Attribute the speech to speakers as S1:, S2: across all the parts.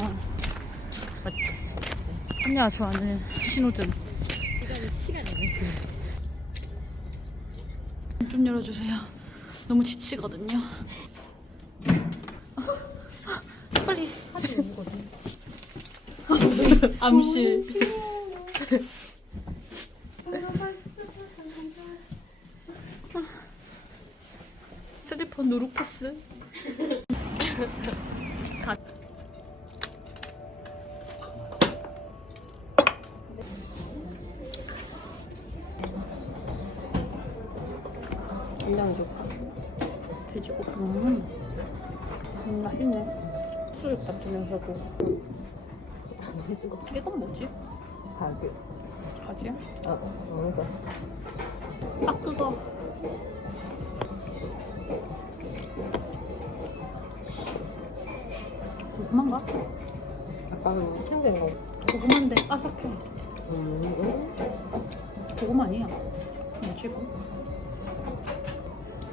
S1: 어. 맞지. 언니가 좋아하는 신호등. 좀 열어주세요. 너무 지치거든요. 아, 아, 빨리. 암실. 슬리퍼 누룩패스. 가.
S2: 간장 줄까?
S1: 돼지고기. 음. 음, 맛있네. 수육 같으면서도. 이건 뭐지?
S2: 가게.
S1: 가지?
S2: 아, 이거.
S1: 아, 그거. 고구마인가?
S2: 약간 캔된 거.
S1: 고구마인데 바삭해.
S2: 음,
S1: 고구마 아니야. 뭐지, 이거?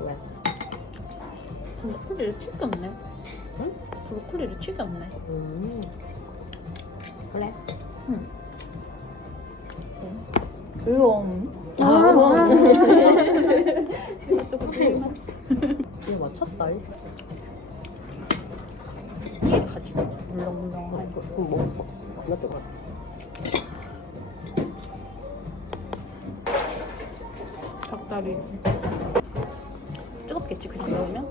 S2: 왜?
S1: 브로콜리를 튀겼네. 응? 브로콜리를 튀겼네.
S2: 음 그래
S1: 우원.
S2: 아,
S1: 이것도 고구마.
S2: 이거 맞췄다 이
S1: 이게 가지. 물렁물렁한.
S2: 그럼 뭐 이것도 봐
S1: 닭다리. 뜨겁겠지 그냥 넣으면?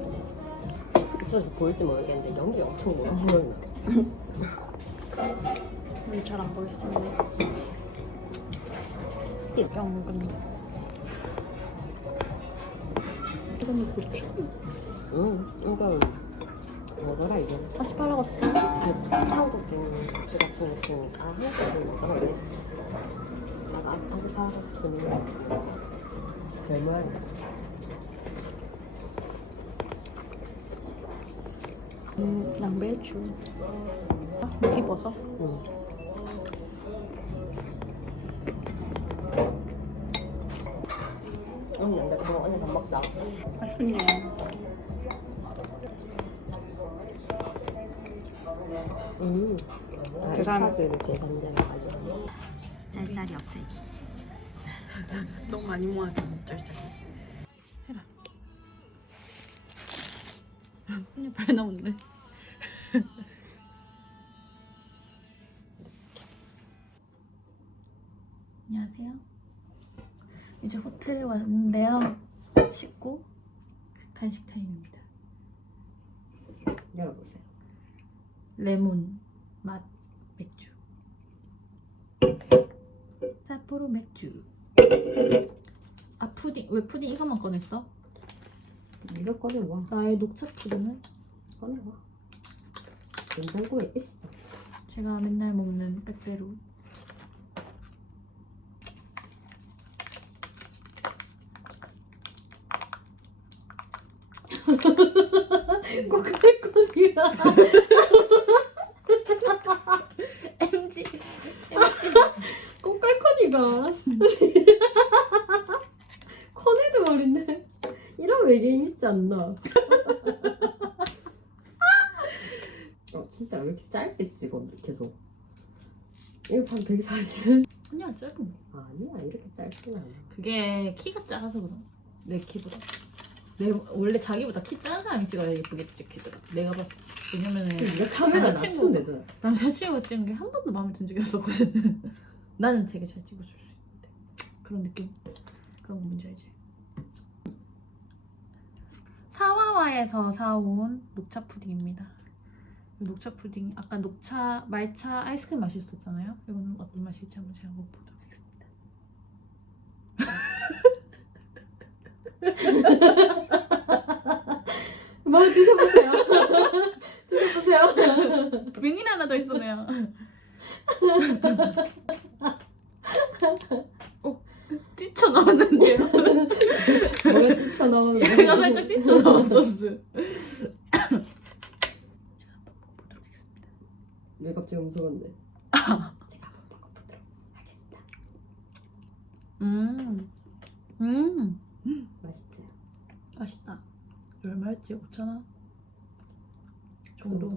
S2: 그쳐서 보일지 모르겠는데 연기 엄청 노릇노릇
S1: 우리 잘안 보일 수 있네. 병근. 이거는 고추.
S2: 응 이건 뭐더라 이게
S1: 아스파라거스.
S2: 그 한국인 고추 같은 느낌 아 한국인 뭐더라 이게 약간 아스파라거스 분이 별 모양이야
S1: 음, 양배추. 아, 무기버섯.
S2: 응. 응, 근데 그거 언니 밥 먹자.
S1: 맛있네.
S2: 음. 아,
S1: 계산.
S2: 카드를 계산대로 가지고. 짤짤이 없애기.
S1: 너무 많이 모아서 짤짤. 해 그냥 발 나오는데. 안녕하세요. 이제 호텔에 왔는데요. 씻고 간식 타임입니다.
S2: 열어보세요.
S1: 레몬 맛 맥주. 삿포로 맥주. 아 푸딩 왜 푸딩 이것만 꺼냈어?
S2: 이거 꺼내봐.
S1: 나의 녹차 푸딩은
S2: 꺼내봐. 냉장고에 있어.
S1: 제가 맨날 먹는 빼빼로. 꼬깔꼬리가 MG MG
S2: 꼬깔코니가. 커네도 말인데. 이런 외계인 있지 않나? 어, 진짜 왜 이렇게 짧게 찍어, 계속. 이거 한 140.
S1: 아니야 짧은 거
S2: 아니야, 이렇게 짧진 않아.
S1: 그게 키가 작아서 그럼 내 키보다 내 원래 자기보다 키 작은 사람이 찍어야 예쁘게 찍히더라 내가 봤을 때 왜냐면은
S2: 카메라
S1: 남자친구.
S2: 낮추면 되잖아.
S1: 남자친구가 찍은 게 한 번도 마음에 든 적이 없었거든 나는 되게 잘 찍어줄 수 있는데 그런 느낌 그런 거 뭔지 알지? 사와와에서 사온 녹차 푸딩입니다 이 녹차 푸딩 아까 녹차 말차 아이스크림 맛있었잖아요 이거는 어떤 맛일지 한번 제가 먹어보도록 하겠습니다
S2: 많이 드셔보세요. 드셔보세요.
S1: 비닐 하나 더 있었네요. 어, 뛰쳐나왔는데요.
S2: 거야?
S1: 얘가 살짝 뛰쳐나왔었어.
S2: 왜 갑자기 하겠습니다.
S1: 음, 음,
S2: 맛있지?
S1: 맛있다. 얼마였지? 5천 원 정도.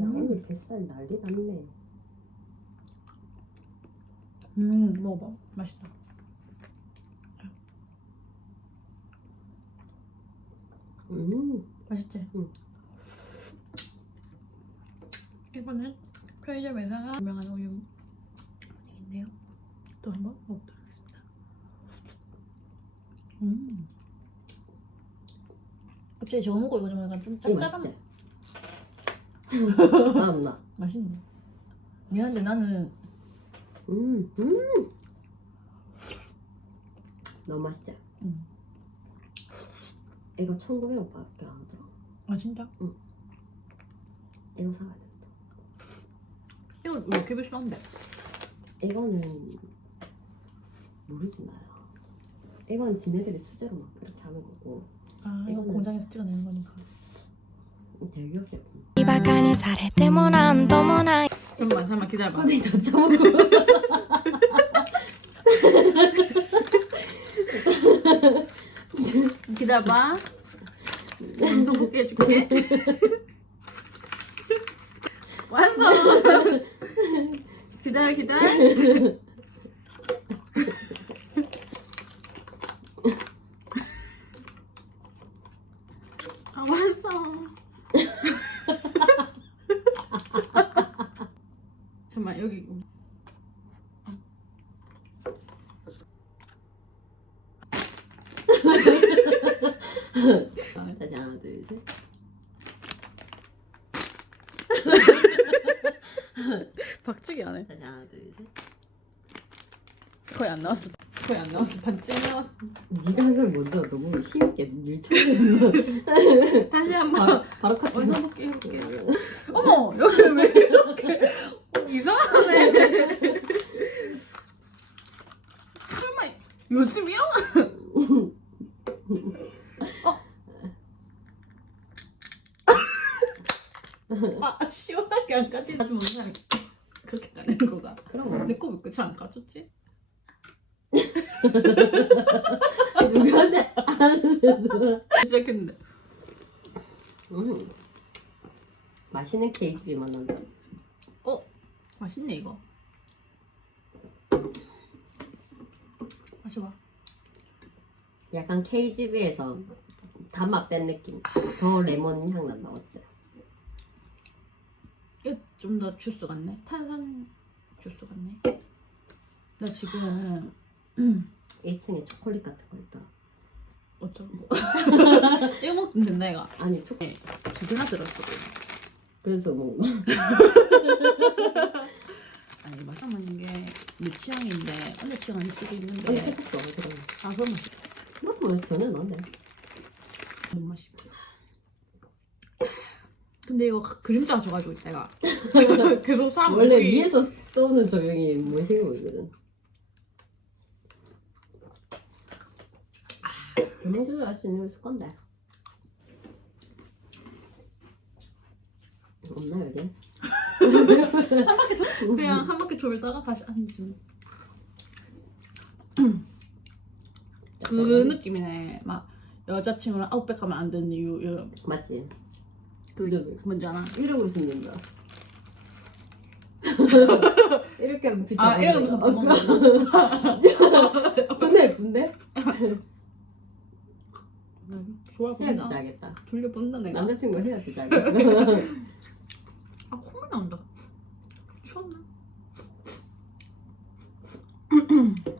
S2: 야,
S1: 음.
S2: 오늘 뱃살 난리 났네.
S1: 음, 먹어봐. 맛있다.
S2: 음,
S1: 맛있지?
S2: 응.
S1: 이거는 편의점에서 유명한 우유 인데요. 또 한번 먹어보도록 하겠습니다. 음. 갑자기 저거 먹고 이거 좀 약간 좀 짭짤한?
S2: 맛없나?
S1: 맛있네. 미안한데 나는
S2: 음, 음. 너무 맛있지?
S1: 음.
S2: 이거 1,900원밖에 안 하더라.
S1: 아 진짜
S2: 이거 사야 돼.
S1: 이거 왜 이렇게 비싼데?
S2: 이거는 모르지 마요. 이건 지네들이 수제로 막 이렇게 하는 거고
S1: 아 이거
S2: 이거는-
S1: 공장에서 찍어내는 거니까.
S2: 대기업 제품.
S3: バカにされても何ともない
S1: 잠깐만 잠깐만 기다려봐.
S2: 푸딩 다 처먹고.
S1: 기다려봐. 완성 곱게 해줄게. 완성. 기다려 기다려. 아. 잠만 여기 이거.
S2: 다시 하나 둘 셋.
S1: 박치기 안 해.
S2: 다시 하나 둘 셋.
S1: 거의 안 나왔어. 거의 안 나왔어. 반쯤 나왔어.
S2: 네가 한 걸 먼저 너무 힘있게 밀쳐내는
S1: 다시 한번.
S2: 바로 바로 카트.
S1: 어디서 볼게 해볼게. 어머 여기 왜 이렇게 어, 이상하네. 설마 요즘 이런 거? 아 시원하게 안 까지 아주 먹는 사람이 그렇게 까는 거가. 끝이 안 까졌지?
S2: 누구한테
S1: 시작했는데.
S2: 음. 맛있는 KGB 만난다.
S1: 맛있네 이거. 마셔봐.
S2: 약간 KGB에서 단맛 뺀 느낌. 더 레몬 향 난다 맞지?
S1: 이거 좀 더 주스 같네. 탄산 주스 같네. 나 지금
S2: 1층에 초콜릿 같은 거 있더라.
S1: 어쩌고 이거 먹으면 된다 이거.
S2: 아니 초
S1: 두 개나 들었어.
S2: 그래서 뭐
S1: 아니 맛이 맞는 게내 취향인데 언니 취향 아닐 수도
S2: 아니
S1: 있는데.
S2: 케첩도 안 들어.
S1: 아 그런 맛이
S2: 토마토 맛이 전혀 안 돼.
S1: 뭔 맛이. 근데 이거 그림자가 져가지고 있다 이거. 계속 사람
S2: 원래
S1: 얼굴이-
S2: 위에서 쏘는 조명이 거거든. 명 조절할 수 있는 거 있을 건데. 없나 여기?
S1: 그냥 한 바퀴 돌다가 다시 앉으면. 그 느낌이네. 막 여자친구랑 아웃백 가면 안 되는 이유 이거
S2: 맞지? 그그
S1: 뭔지 알아?
S2: 이러고 있으면 된다. 이렇게 하면 비타.
S1: 아 이러면 밥 먹는
S2: 존
S1: 좋아 보인다.
S2: 헤어지자겠다.
S1: 돌려본다 내가.
S2: 남자친구 해야지. 아 콧물 나온다. 추웠나?